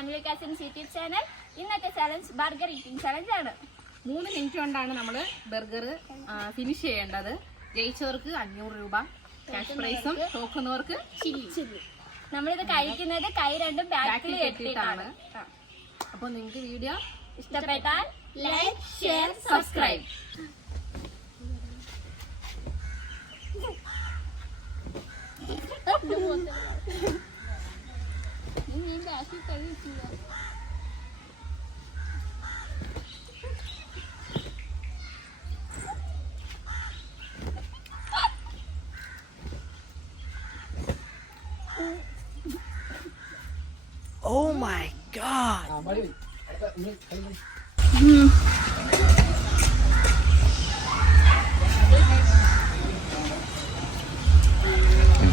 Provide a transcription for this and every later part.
Family cousins YouTube channel. ഇന്നത്തെ challenge burger eating challenge ആണ്. 3 minute കൊണ്ടാണ് നമ്മൾ ബർഗർ ഫിനിഷ് ചെയ്യേണ്ടത്. ജയിച്ചവർക്ക് 500 രൂപ ക്യാഷ് പ്രൈസും, തോക്കുന്നവർക്ക് ചില്ലി. നമ്മളിത് കഴിക്കുന്നത് കൈ രണ്ടും ബാക്കിൽ കെട്ടിയിട്ടാണ്. അപ്പോൾ നിങ്ങൾക്ക് വീഡിയോ ഇഷ്ടപ്പെട്ടാൽ like, share, subscribe. Oh my god.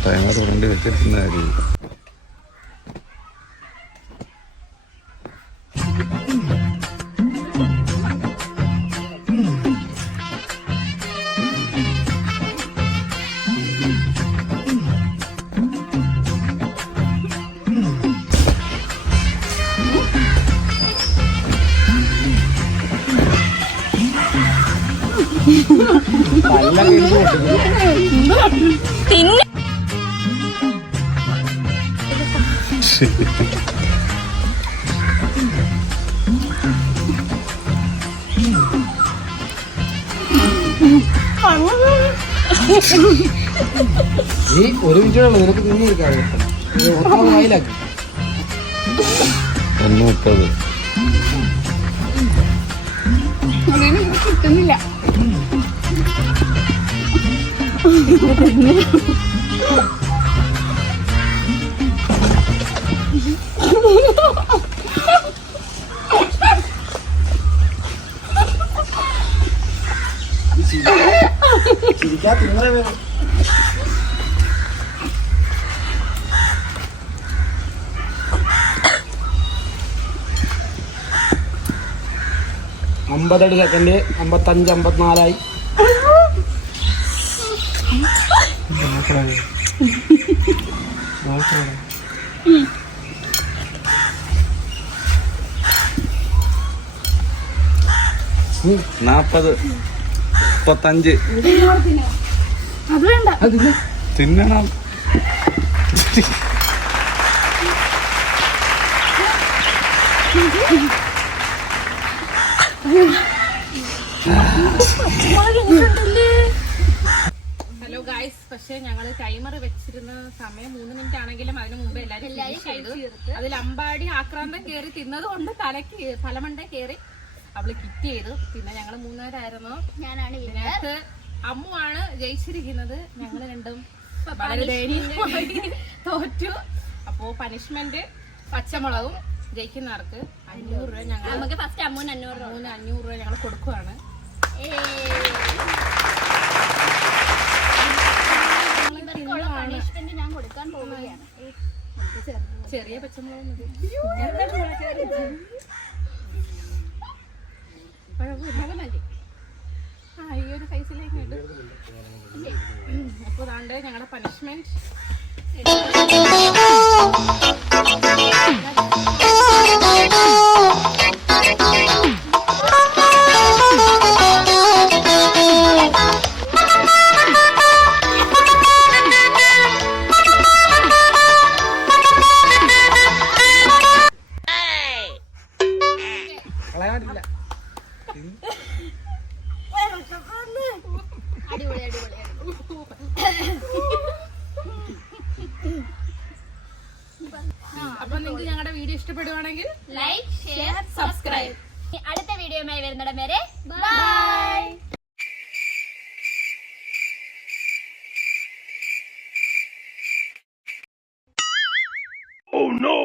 Timer കൊണ്ട് വെച്ചിട്ടുണ്ടായിരുന്നു. നീ ഒരു മിനിറ്റ് നിനക്ക് തിന്നിരിക്കാതെ വായിലാക്കി 30 കിട്ടുന്നില്ല. ചിരിക്കാ തിന്നേ വേണം. അമ്പത് സെക്കൻഡ്, 55, 54 40, 35 അത് വേണ്ട, തിന്നണം. ഹലോ ഗായ്സ്, പക്ഷെ ഞങ്ങള് ടൈമർ വെച്ചിരുന്ന സമയം 3 മിനിറ്റ് ആണെങ്കിലും അതിന് മുമ്പ് എല്ലാരും ചെയ്തു. അതിൽ അമ്പാടി ആക്രാന്തം കയറി തിന്നത് കൊണ്ട് തലക്ക് ഫലമണ്ട കയറി അവള് കിറ്റ് ചെയ്തു. പിന്നെ ഞങ്ങള് 3 പേരായിരുന്നു. ഞാനാണ് ഇതിനകത്ത് അമ്മുവാണ് ജയിച്ചിരിക്കുന്നത്. ഞങ്ങള് രണ്ടും വളരെ ദയനീയമായി തോറ്റു. അപ്പോ പനിഷ്മെന്റ് പച്ചമുളകും. ജയിക്കുന്നവർക്ക് 500 രൂപ ഞങ്ങൾ നമുക്ക് ഫസ്റ്റ് അമ്മൂന് 500 രൂപ ഞങ്ങൾ കൊടുക്കുവാണ്. പണിഷ്മെന്റ് ഞാൻ കൊടുക്കാൻ പോവുകയാണ്. ചെറിയ പച്ചമുളക് മതി. ഈ ഒരു സൈസിലേക്ക് ഇടും. അപ്പൊ അതാണ്ട് ഞങ്ങളുടെ പനിഷ്മെന്റ്. കളയാനില്ല. അടിപൊളി അടിപൊളി. അപ്പൊ നിങ്ങൾക്ക് ഞങ്ങളുടെ വീഡിയോ ഇഷ്ടപ്പെടുവാണെങ്കിൽ ലൈക്ക്, ഷെയർ, സബ്സ്ക്രൈബ്. അടുത്ത വീഡിയോയുമായി വരുന്നിടം വരെ ബൈ. Oh no!